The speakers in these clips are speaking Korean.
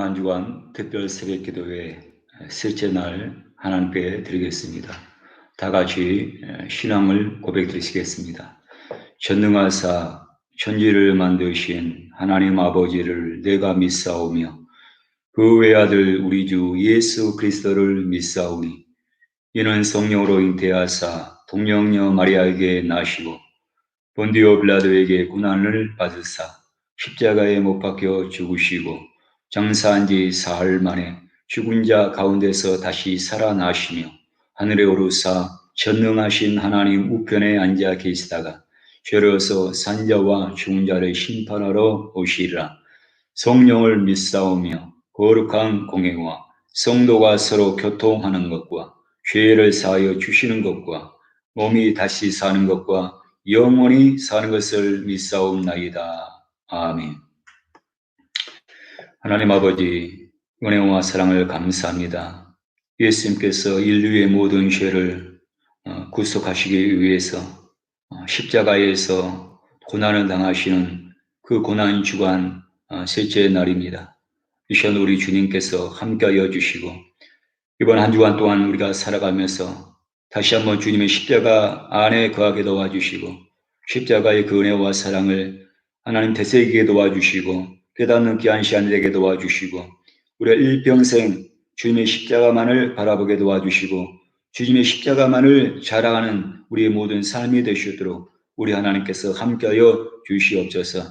고난주간 특별 새벽기도회 셋째 날 하나님께 드리겠습니다. 다 같이 신앙을 고백드리시겠습니다. 전능하사 천지를 만드신 하나님 아버지를 내가 믿사오며 그 외아들 우리 주 예수 그리스도를 믿사오니 이는 성령으로 잉태하사 동정녀 마리아에게 나시고 본디오 빌라도에게 고난을 받으사 십자가에 못 박혀 죽으시고 장사한 지 사흘 만에 죽은 자 가운데서 다시 살아나시며 하늘에 오르사 전능하신 하나님 우편에 앉아 계시다가 죄로서 산자와 죽은 자를 심판하러 오시리라. 성령을 믿사오며 거룩한 공회와 성도가 서로 교통하는 것과 죄를 사하여 주시는 것과 몸이 다시 사는 것과 영원히 사는 것을 믿사옵나이다. 아멘. 하나님 아버지, 은혜와 사랑을 감사합니다. 예수님께서 인류의 모든 죄를 구속하시기 위해서 십자가에서 고난을 당하시는 그 고난 주간 셋째 날입니다. 이 시간 우리 주님께서 함께하여 주시고 이번 한 주간 동안 우리가 살아가면서 다시 한번 주님의 십자가 안에 거하게 도와주시고 십자가의 그 은혜와 사랑을 하나님 되새기게 도와주시고 깨닫는 귀한 시간 되게 도와주시고 우리가 일평생 주님의 십자가만을 바라보게 도와주시고 주님의 십자가만을 자랑하는 우리의 모든 삶이 되시도록 우리 하나님께서 함께하여 주시옵소서.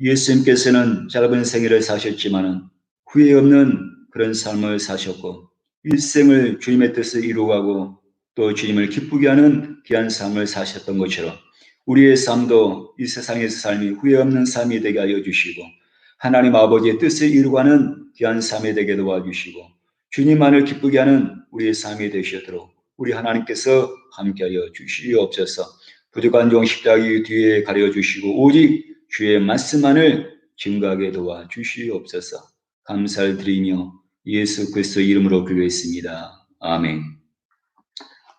예수님께서는 짧은 생애를 사셨지만 후회 없는 그런 삶을 사셨고 일생을 주님의 뜻을 이루어가고 또 주님을 기쁘게 하는 귀한 삶을 사셨던 것처럼 우리의 삶도 이 세상에서 삶이 후회 없는 삶이 되게 하여 주시고 하나님 아버지의 뜻을 이루어가는 귀한 삶이 되게 도와주시고 주님만을 기쁘게 하는 우리의 삶이 되시도록 우리 하나님께서 함께하여 주시옵소서. 부족한 종 십자기 뒤에 가려주시고 오직 주의 말씀만을 증거하게 도와주시옵소서. 감사를 드리며 예수 그리스도 이름으로 기도했습니다. 아멘.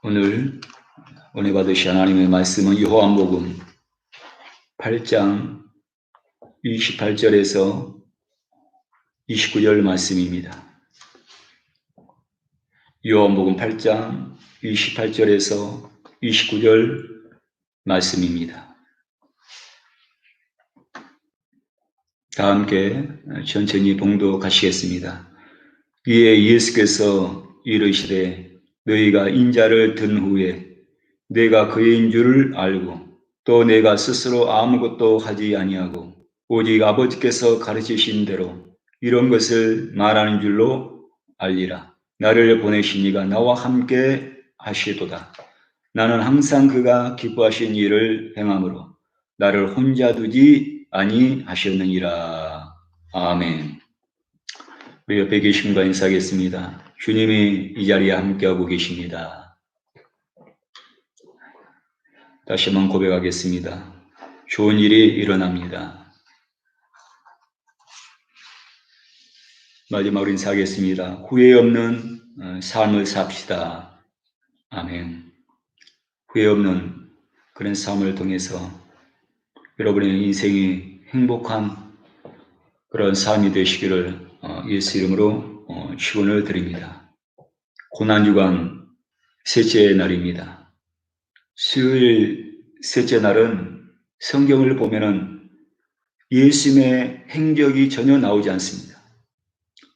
오늘 은혜 받으신 하나님의 말씀은 요한복음 8장 28절에서 29절 말씀입니다. 요한복음 8장 28절에서 29절 말씀입니다. 다 함께 천천히 봉독하시겠습니다. 이에 예수께서 이르시되 너희가 인자를 든 후에 내가 그의 줄을 알고 또 내가 스스로 아무것도 하지 아니하고 오직 아버지께서 가르치신 대로 이런 것을 말하는 줄로 알리라. 나를 보내신 이가 나와 함께 하시도다. 나는 항상 그가 기뻐하신 일을 행함으로 나를 혼자 두지 아니하셨느니라. 아멘. 우리 옆에 계신 분과 인사하겠습니다. 주님이 이 자리에 함께하고 계십니다. 다시 한번 고백하겠습니다. 좋은 일이 일어납니다. 마지막으로 인사하겠습니다. 후회 없는 삶을 삽시다. 아멘. 후회 없는 그런 삶을 통해서 여러분의 인생이 행복한 그런 삶이 되시기를 예수 이름으로 축원을 드립니다. 고난주간 셋째 날입니다. 수요일 셋째 날은 성경을 보면은 예수님의 행적이 전혀 나오지 않습니다.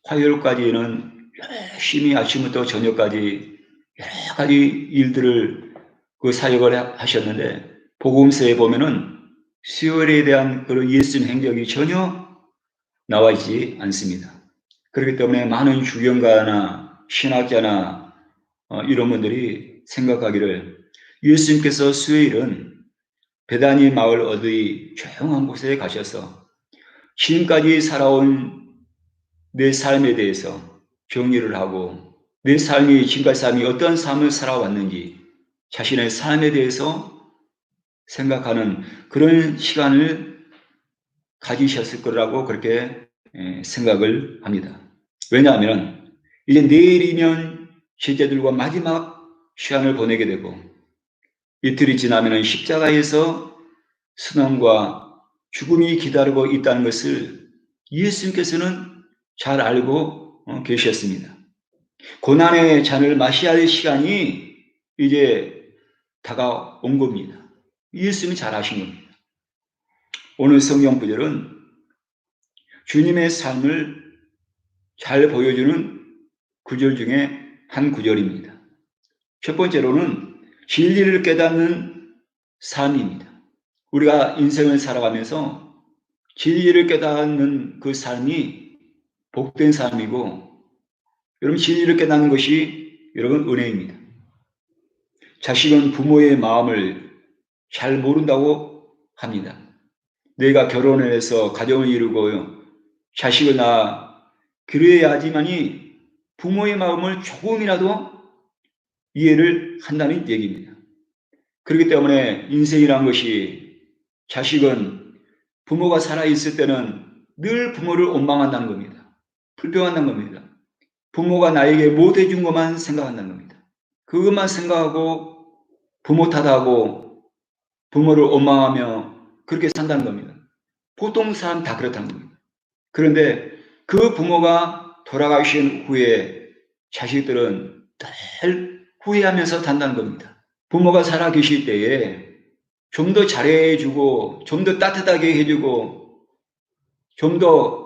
화요일까지는 열심히 아침부터 저녁까지 여러 가지 일들을 그 사역을 하셨는데 복음서에 보면은 수요일에 대한 그런 예수님 행적이 전혀 나와 있지 않습니다. 그렇기 때문에 많은 주경가나 신학자나 이런 분들이 생각하기를 예수님께서 수요일은 베다니 마을 어디 조용한 곳에 가셔서 지금까지 살아온 내 삶에 대해서 정리를 하고 내 삶이 지금까지 삶이 어떤 삶을 살아왔는지 자신의 삶에 대해서 생각하는 그런 시간을 가지셨을 거라고 그렇게 생각을 합니다. 왜냐하면 이제 내일이면 제자들과 마지막 시간을 보내게 되고 이틀이 지나면 십자가에서 순환과 죽음이 기다리고 있다는 것을 예수님께서는 잘 알고 계셨습니다. 고난의 잔을 마셔야 할 시간이 이제 다가온 겁니다. 예수님이 잘 아신 겁니다. 오늘 성경 구절은 주님의 삶을 잘 보여주는 구절 중에 한 구절입니다. 첫 번째로는 진리를 깨닫는 삶입니다. 우리가 인생을 살아가면서 진리를 깨닫는 그 삶이 복된 삶이고, 여러분 진리를 깨닫는 것이 여러분 은혜입니다. 자식은 부모의 마음을 잘 모른다고 합니다. 내가 결혼을 해서 가정을 이루고 자식을 낳아 그래야지만이 부모의 마음을 조금이라도 이해를 한다는 얘기입니다. 그렇기 때문에 인생이란 것이 자식은 부모가 살아있을 때는 늘 부모를 원망한다는 겁니다. 불평한다는 겁니다. 부모가 나에게 못해준 것만 생각한다는 겁니다. 그것만 생각하고 부모 탓하고 부모를 원망하며 그렇게 산다는 겁니다. 보통 사람 다 그렇다는 겁니다. 그런데 그 부모가 돌아가신 후에 자식들은 늘 후회하면서 산다는 겁니다. 부모가 살아 계실 때에 좀 더 잘해주고 좀 더 따뜻하게 해주고 좀 더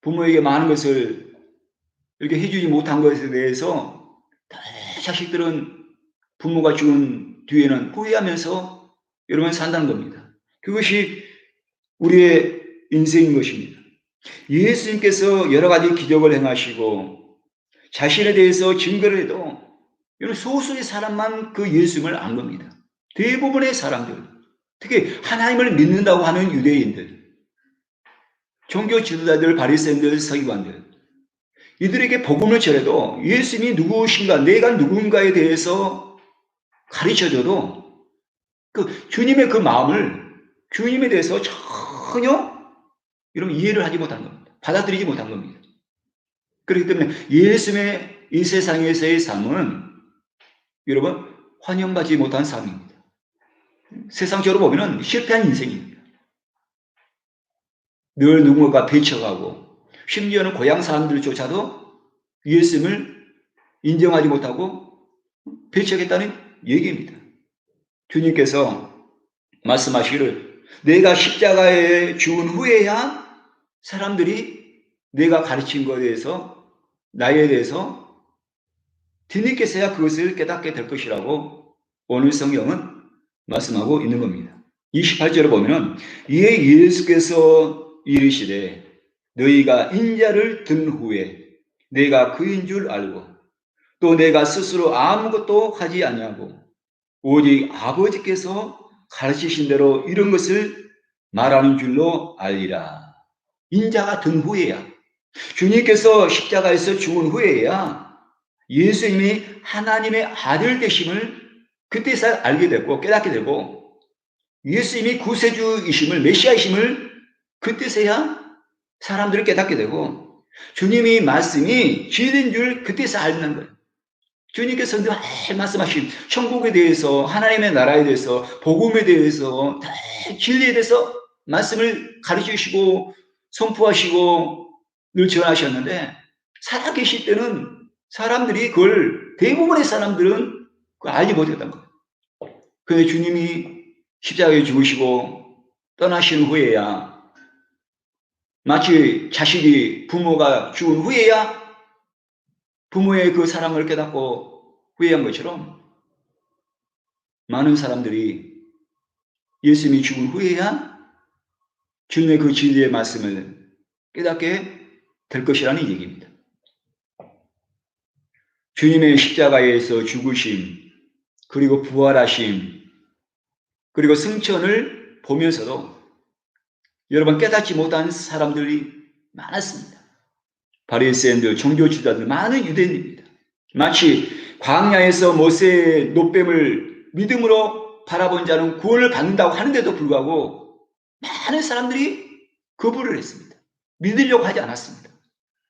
부모에게 많은 것을 이렇게 해주지 못한 것에 대해서 자식들은 부모가 죽은 뒤에는 후회하면서 여러분 산다는 겁니다. 그것이 우리의 인생인 것입니다. 예수님께서 여러 가지 기적을 행하시고 자신에 대해서 증거를 해도 여러분 소수의 사람만 그 예수님을 안 겁니다. 대부분의 사람들, 특히 하나님을 믿는다고 하는 유대인들, 종교 지도자들, 바리새인들, 서기관들, 이들에게 복음을 전해도 예수님이 누구신가, 내가 누군가에 대해서 가르쳐줘도 그 주님의 그 마음을, 주님에 대해서 전혀 여러분 이해를 하지 못한 겁니다. 받아들이지 못한 겁니다. 그렇기 때문에 예수님의 이 세상에서의 삶은 여러분 환영받지 못한 삶입니다. 세상적으로 보면 실패한 인생입니다. 늘 누군가가 배척하고 심지어는 고향 사람들조차도 예수님을 인정하지 못하고 배척했다는 얘기입니다. 주님께서 말씀하시기를 내가 십자가에 죽은 후에야 사람들이 내가 가르친 것에 대해서 나에 대해서 뒤늦게서야 그것을 깨닫게 될 것이라고 오늘 성경은 말씀하고 있는 겁니다. 28절을 보면 이에 예수께서 이르시되 너희가 인자를 든 후에 내가 그인 줄 알고 또 내가 스스로 아무것도 하지 아니하고 오직 아버지께서 가르치신 대로 이런 것을 말하는 줄로 알리라. 인자가 든 후에야, 주님께서 십자가에서 죽은 후에야 예수님이 하나님의 아들 되심을 그때서 알게 되고 깨닫게 되고 예수님이 구세주이심을 메시아이심을 그때서야 사람들을 깨닫게 되고 주님이 말씀이 진리인 줄 그때서 알는 거예요. 주님께서 늘 말씀하신 천국에 대해서 하나님의 나라에 대해서 복음에 대해서 진리에 대해서 말씀을 가르치시고 선포하시고 늘 전하셨는데 살아계실 때는 사람들이 그걸 대부분의 사람들은 그걸 알지 못했던 거예요. 그런데 주님이 십자가에 죽으시고 떠나신 후에야 마치 자식이 부모가 죽은 후에야 부모의 그 사랑을 깨닫고 후회한 것처럼 많은 사람들이 예수님이 죽은 후에야 주님의 그 진리의 말씀을 깨닫게 될 것이라는 얘기입니다. 주님의 십자가에서 죽으심, 그리고 부활하심, 그리고 승천을 보면서도 여러분 깨닫지 못한 사람들이 많았습니다. 바리새인들, 종교 지도자들, 많은 유대인입니다. 마치 광야에서 모세의 노뱀을 믿음으로 바라본 자는 구원을 받는다고 하는데도 불구하고 많은 사람들이 거부를 했습니다. 믿으려고 하지 않았습니다.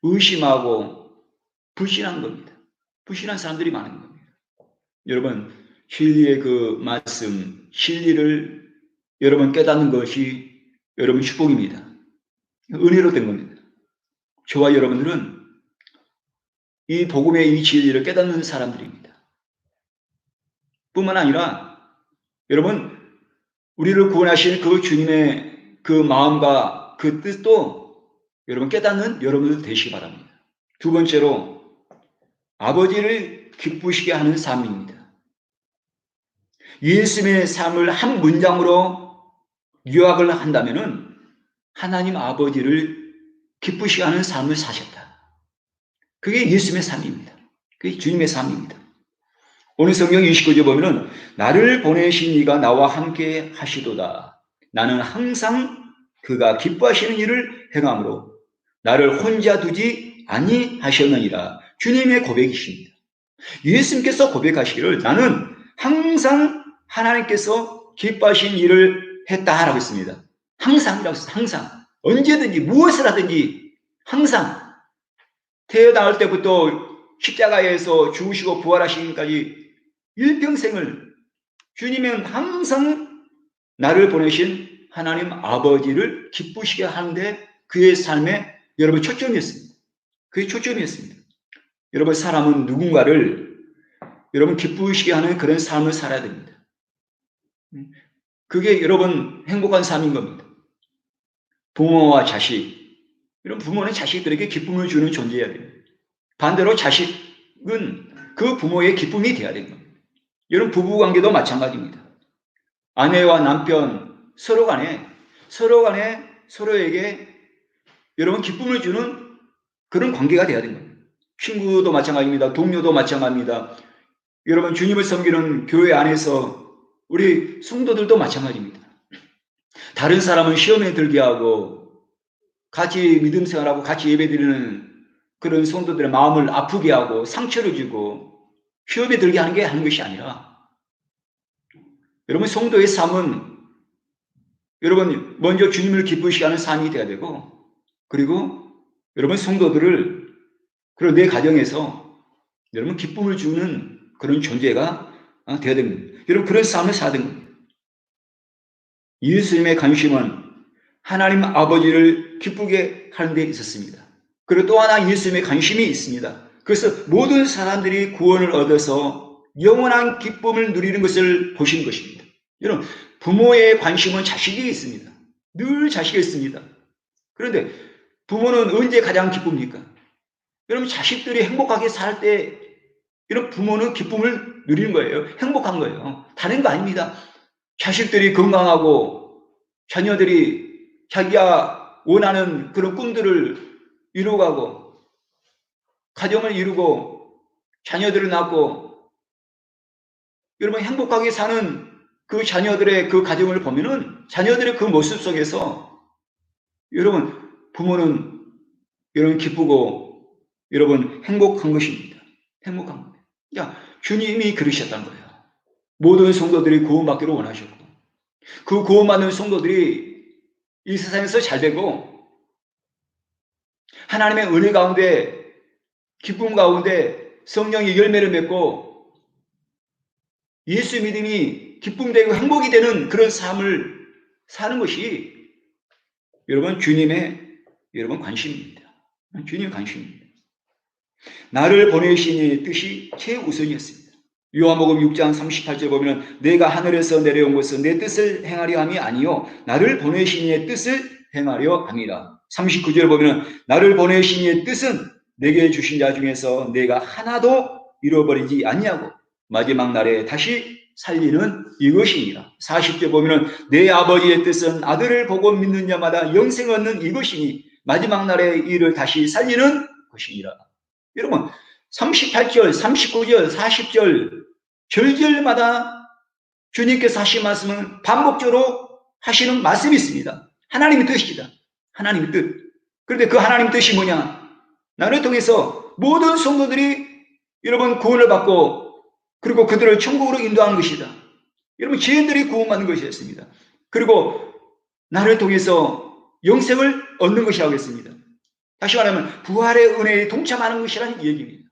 의심하고 불신한 겁니다. 불신한 사람들이 많은 겁니다. 여러분, 진리의 그 말씀, 진리를 여러분 깨닫는 것이 여러분 축복입니다. 은혜로 된 겁니다. 저와 여러분들은 이 복음의 이 진리를 깨닫는 사람들입니다. 뿐만 아니라 여러분, 우리를 구원하신 그 주님의 그 마음과 그 뜻도 여러분 깨닫는 여러분들 되시기 바랍니다. 두 번째로 아버지를 기쁘시게 하는 삶입니다. 예수님의 삶을 한 문장으로 요약을 한다면은 하나님 아버지를 기쁘시게 하는 삶을 사셨다. 그게 예수님의 삶입니다. 그게 주님의 삶입니다. 오늘 성경 29절 보면은 나를 보내신 이가 나와 함께 하시도다. 나는 항상 그가 기뻐하시는 일을 행함으로 나를 혼자 두지 아니하셨느니라. 주님의 고백이십니다. 예수님께서 고백하시기를 나는 항상 하나님께서 기뻐하신 일을 했다라고 했습니다. 항상이라고 했습니다. 항상. 언제든지 무엇을 하든지 항상 태어날 때부터 십자가에서 죽으시고 부활하시기까지 일평생을 주님은 항상 나를 보내신 하나님 아버지를 기쁘시게 하는데 그의 삶에 여러분 초점이었습니다. 그게 초점이었습니다. 여러분 사람은 누군가를 여러분 기쁘시게 하는 그런 삶을 살아야 됩니다. 그게 여러분 행복한 삶인 겁니다. 부모와 자식, 이런 부모는 자식들에게 기쁨을 주는 존재여야 됩니다. 반대로 자식은 그 부모의 기쁨이 되어야 됩니다. 여러분 부부관계도 마찬가지입니다. 아내와 남편 서로 간에 서로에게 여러분 기쁨을 주는 그런 관계가 되어야 됩니다. 친구도 마찬가지입니다. 동료도 마찬가지입니다. 여러분 주님을 섬기는 교회 안에서 우리 성도들도 마찬가지입니다. 다른 사람은 시험에 들게 하고 같이 믿음 생활하고 같이 예배드리는 그런 성도들의 마음을 아프게 하고 상처를 주고 시험에 들게 하는 것이 아니라 여러분 성도의 삶은 여러분 먼저 주님을 기쁘시게 하는 삶이 되어야 되고 그리고 여러분 성도들을 그리고 내 가정에서 여러분 기쁨을 주는 그런 존재가 되어야 됩니다. 여러분 그런 삶을 살아야 됩니다. 예수님의 관심은 하나님 아버지를 기쁘게 하는 데 있었습니다. 그리고 또 하나 예수님의 관심이 있습니다. 그래서 모든 사람들이 구원을 얻어서 영원한 기쁨을 누리는 것을 보신 것입니다. 여러분 부모의 관심은 자식이 있습니다. 늘 자식이 있습니다. 그런데 부모는 언제 가장 기쁩니까? 여러분 자식들이 행복하게 살 때 이런 부모는 기쁨을 누리는 거예요. 행복한 거예요. 다른 거 아닙니다. 자식들이 건강하고 자녀들이 자기가 원하는 그런 꿈들을 이루어가고 가정을 이루고 자녀들을 낳고 여러분 행복하게 사는 그 자녀들의 그 가정을 보면은 자녀들의 그 모습 속에서 여러분 부모는 여러분 기쁘고 여러분 행복한 것입니다. 행복한 겁니다. 야, 주님이 그러셨다는 거예요. 모든 성도들이 구원받기를 원하셨고 그 구원받는 성도들이 이 세상에서 잘 되고 하나님의 은혜 가운데 기쁨 가운데 성령의 열매를 맺고 예수 믿음이 기쁨되고 행복이 되는 그런 삶을 사는 것이 여러분 주님의 여러분 관심입니다. 주님의 관심입니다. 나를 보내시니 뜻이 최우선이었습니다. 요한복음 6장 38절 보면 내가 하늘에서 내려온 것은 내 뜻을 행하려 함이 아니요 나를 보내신 이의 뜻을 행하려 함이라. 39절 보면 나를 보내신 이의 뜻은 내게 주신 자 중에서 내가 하나도 잃어버리지 아니하고 마지막 날에 다시 살리는 이것이니라. 40절 보면 내 아버지의 뜻은 아들을 보고 믿는 자마다 영생 얻는 이것이니 마지막 날에 이를 다시 살리는 것이니라. 여러분 38절, 39절, 40절 절절마다 주님께서 하신 말씀은 반복적으로 하시는 말씀이 있습니다. 하나님의 뜻이다. 하나님의 뜻. 그런데 그 하나님의 뜻이 뭐냐? 나를 통해서 모든 성도들이 여러분 구원을 받고 그리고 그들을 천국으로 인도하는 것이다. 여러분 죄인들이 구원받는 것이었습니다. 그리고 나를 통해서 영생을 얻는 것이라고 했습니다. 다시 말하면 부활의 은혜에 동참하는 것이라는 얘기입니다.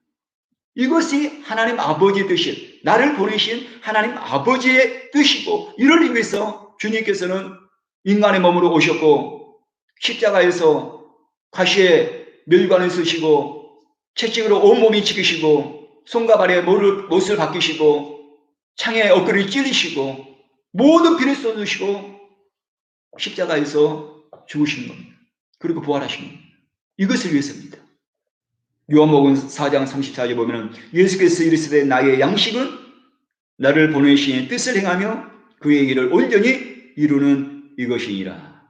이것이 하나님 아버지의 뜻이 나를 보내신 하나님 아버지의 뜻이고 이를 위해서 주님께서는 인간의 몸으로 오셨고 십자가에서 가시에 멸관을 쓰시고 채찍으로 온몸이 찢기시고 손과 발에 못을 박히시고 창에 어깨를 찔리시고 모든 피를 쏟으시고 십자가에서 죽으신 겁니다. 그리고 부활하신 겁니다. 이것을 위해서입니다. 요한복음 4장 34절에 보면 예수께서 이르시되 나의 양식은 나를 보내신 이의 뜻을 행하며 그의 일을 온전히 이루는 이것이니라.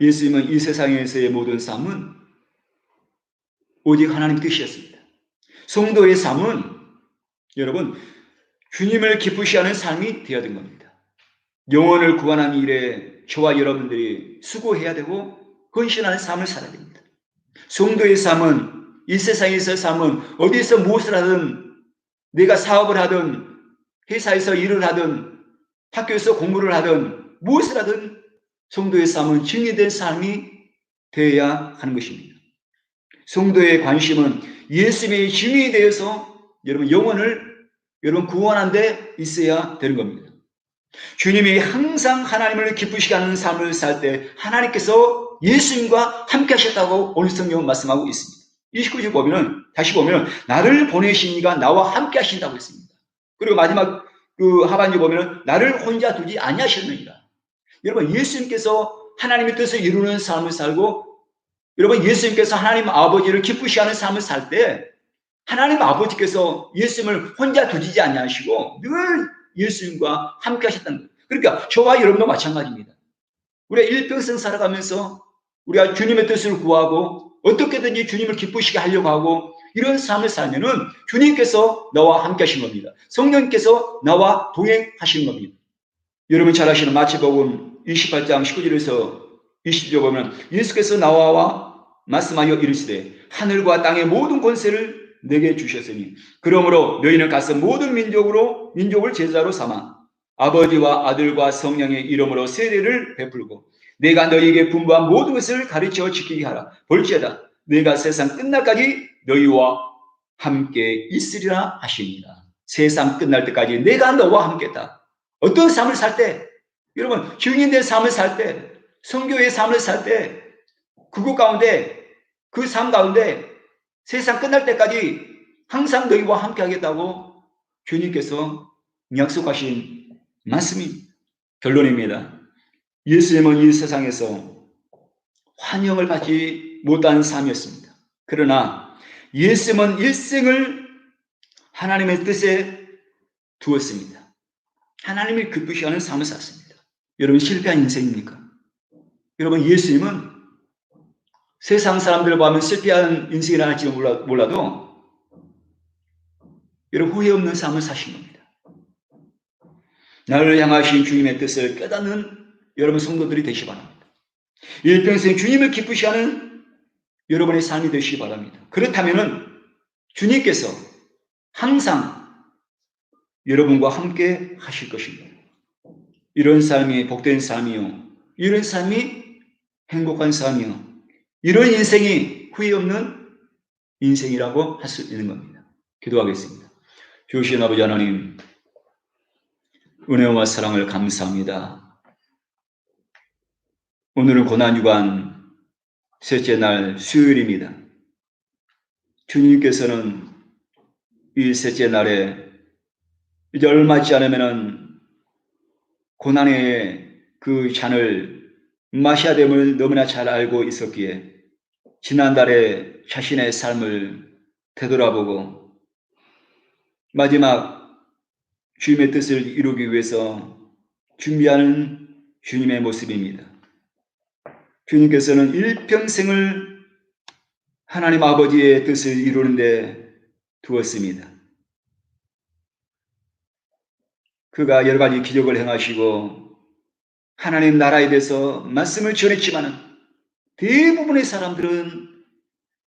예수님은 이 세상에서의 모든 삶은 오직 하나님 뜻이었습니다. 성도의 삶은 여러분 주님을 기쁘시 하는 삶이 되어야 된 겁니다. 영혼을 구원하는 일에 저와 여러분들이 수고해야 되고 헌신하는 삶을 살아야 됩니다. 성도의 삶은 이 세상에서의 삶은 어디서 무엇을 하든 내가 사업을 하든 회사에서 일을 하든 학교에서 공부를 하든 무엇을 하든 성도의 삶은 증인된 삶이 되어야 하는 것입니다. 성도의 관심은 예수님의 증인이 되어서 여러분 영혼을 여러분 구원하는 데 있어야 되는 겁니다. 주님이 항상 하나님을 기쁘시게 하는 삶을 살 때 하나님께서 예수님과 함께 하셨다고 오늘 성경은 말씀하고 있습니다. 29절 보면은 다시 보면은 나를 보내신 이가 나와 함께 하신다고 했습니다. 그리고 마지막 그 하반절 보면은 나를 혼자 두지 아니하셨느니라. 여러분 예수님께서 하나님의 뜻을 이루는 삶을 살고 여러분 예수님께서 하나님 아버지를 기쁘시 하는 삶을 살 때 하나님 아버지께서 예수님을 혼자 두지 아니하시고 늘 예수님과 함께 하셨다는 거예요. 그러니까 저와 여러분도 마찬가지입니다. 우리가 일평생 살아가면서 우리가 주님의 뜻을 구하고 어떻게든지 주님을 기쁘시게 하려고 하고 이런 삶을 살면은 주님께서 나와 함께 하신 겁니다. 성령께서 나와 동행하시는 겁니다. 여러분 잘 아시는 마태복음 28장 19절에서 20절 보면 예수께서 나와 말씀하여 이르시되 하늘과 땅의 모든 권세를 내게 주셨으니 그러므로 너희는 가서 모든 민족을 제자로 삼아 아버지와 아들과 성령의 이름으로 세례를 베풀고 내가 너희에게 분부한 모든 것을 가르쳐 지키게 하라. 볼지어다 내가 세상 끝날까지 너희와 함께 있으리라 하십니다. 세상 끝날 때까지 내가 너와 함께다. 어떤 삶을 살 때 여러분 증인된 삶을 살 때 성교의 삶을 살 때 그것 가운데 그 삶 가운데 세상 끝날 때까지 항상 너희와 함께 하겠다고 주님께서 약속하신 말씀이 결론입니다. 예수님은 이 세상에서 환영을 받지 못한 삶이었습니다. 그러나 예수님은 일생을 하나님의 뜻에 두었습니다. 하나님을 기쁘시 하는 삶을 살았습니다. 여러분 실패한 인생입니까? 여러분 예수님은 세상 사람들을 보면 실패한 인생이라 할지 몰라도 여러분 후회 없는 삶을 사신 겁니다. 나를 향하신 주님의 뜻을 깨닫는 여러분 성도들이 되시기 바랍니다. 일평생 주님을 기쁘시 하는 여러분의 삶이 되시기 바랍니다. 그렇다면 주님께서 항상 여러분과 함께 하실 것입니다. 이런 삶이 복된 삶이요. 이런 삶이 행복한 삶이요. 이런 인생이 후회 없는 인생이라고 할 수 있는 겁니다. 기도하겠습니다. 주신 아버지 하나님, 은혜와 사랑을 감사합니다. 오늘은 고난주간 셋째 날 수요일입니다. 주님께서는 이 셋째 날에 이제 얼마 있지 않으면 고난의 그 잔을 마셔야 됨을 너무나 잘 알고 있었기에 지난달에 자신의 삶을 되돌아보고 마지막 주님의 뜻을 이루기 위해서 준비하는 주님의 모습입니다. 주님께서는 일평생을 하나님 아버지의 뜻을 이루는 데 두었습니다. 그가 여러 가지 기적을 행하시고 하나님 나라에 대해서 말씀을 전했지만 대부분의 사람들은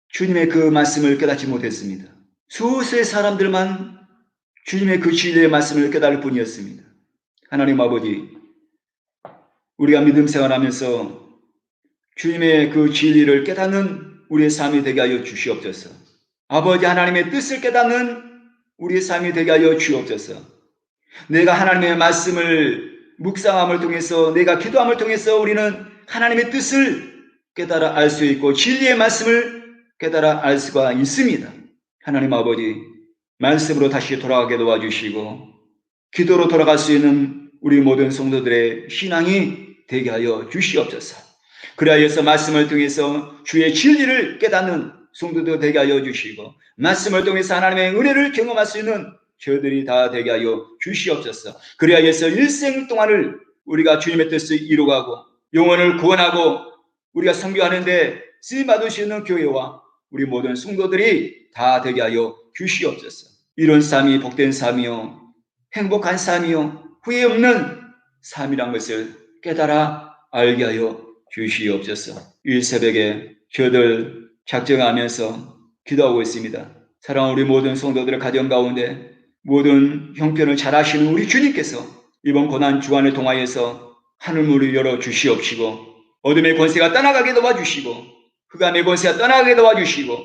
주님의 그 말씀을 깨닫지 못했습니다. 수수의 사람들만 주님의 그 진리의 말씀을 깨달을 뿐이었습니다. 하나님 아버지, 우리가 믿음 생활하면서 주님의 그 진리를 깨닫는 우리의 삶이 되게 하여 주시옵소서. 아버지 하나님의 뜻을 깨닫는 우리의 삶이 되게 하여 주옵소서. 내가 하나님의 말씀을 묵상함을 통해서 내가 기도함을 통해서 우리는 하나님의 뜻을 깨달아 알 수 있고 진리의 말씀을 깨달아 알 수가 있습니다. 하나님 아버지, 말씀으로 다시 돌아가게 도와주시고 기도로 돌아갈 수 있는 우리 모든 성도들의 신앙이 되게 하여 주시옵소서. 그리하여서 말씀을 통해서 주의 진리를 깨닫는 성도들 되게 하여 주시고 말씀을 통해서 하나님의 은혜를 경험할 수 있는 저희들이 다 되게 하여 주시옵소서. 그리하여서 일생 동안을 우리가 주님의 뜻을 이루가고 영혼을 구원하고 우리가 선교하는데 쓰임받을 수 있는 교회와 우리 모든 성도들이 다 되게 하여 주시옵소서. 이런 삶이 복된 삶이요 행복한 삶이요 후회 없는 삶이란 것을 깨달아 알게 하여 주시옵소서. 이 새벽에 저들 작정하면서 기도하고 있습니다. 사랑하는 우리 모든 성도들의 가정 가운데 모든 형편을 잘 아시는 우리 주님께서 이번 고난 주간을 통하여서 하늘문을 열어 주시옵시고 어둠의 권세가 떠나가게 도와주시고 흑암의 권세가 떠나가게 도와주시고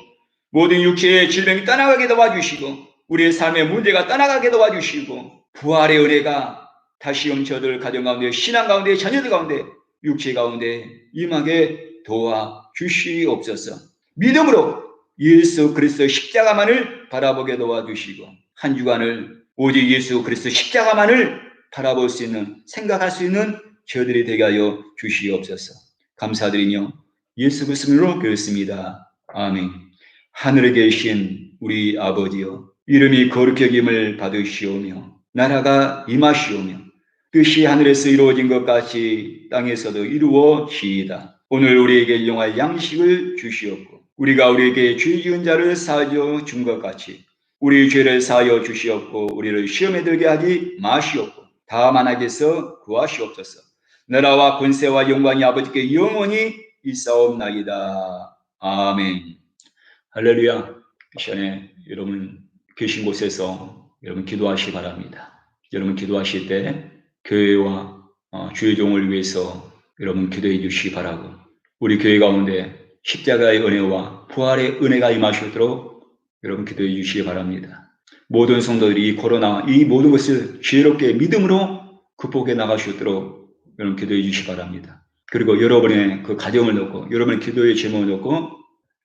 모든 육체의 질병이 떠나가게 도와주시고 우리의 삶의 문제가 떠나가게 도와주시고 부활의 은혜가 다시 저들 가정 가운데 신앙 가운데 자녀들 가운데 육체 가운데 임하게 도와주시옵소서. 믿음으로 예수 그리스도 십자가만을 바라보게 도와주시고 한 주간을 오직 예수 그리스도 십자가만을 바라볼 수 있는 생각할 수 있는 저들이 되게 하여 주시옵소서. 감사드리며 예수 그리스도로 기도했습니다. 아멘. 하늘에 계신 우리 아버지여 이름이 거룩히 여김을 받으시오며 나라가 임하시오며 뜻이 하늘에서 이루어진 것 같이 땅에서도 이루어지이다. 오늘 우리에게 일용할 양식을 주시옵고 우리가 우리에게 죄 지은 자를 사하여 준 것 같이 우리 죄를 사하여 주시옵고 우리를 시험에 들게 하지 마시옵고 다만 악에서 구하시옵소서. 나라와 권세와 영광이 아버지께 영원히 있사옵나이다. 아멘. 할렐루야. 이 시간에 여러분 계신 곳에서 여러분 기도하시기 바랍니다. 여러분 기도하실 때 교회와 주의 종을 위해서 여러분 기도해 주시기 바라고 우리 교회 가운데 십자가의 은혜와 부활의 은혜가 임하시도록 여러분 기도해 주시기 바랍니다. 모든 성도들이 이 코로나 이 모든 것을 지혜롭게 믿음으로 극복해 나갈 수 있도록 여러분 기도해 주시기 바랍니다. 그리고 여러분의 그 가정을 놓고 여러분의 기도의 제목을 놓고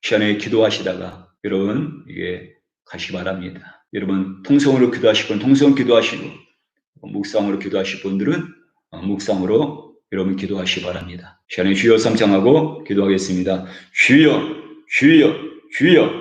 시간에 기도하시다가 여러분 이게 가시기 바랍니다. 여러분 통성으로 기도하실 분 통성 기도하시고 묵상으로 기도하실 분들은 묵상으로 여러분 기도하시기 바랍니다. 시간에 주여 삼창하고 기도하겠습니다. 주여 주여 주여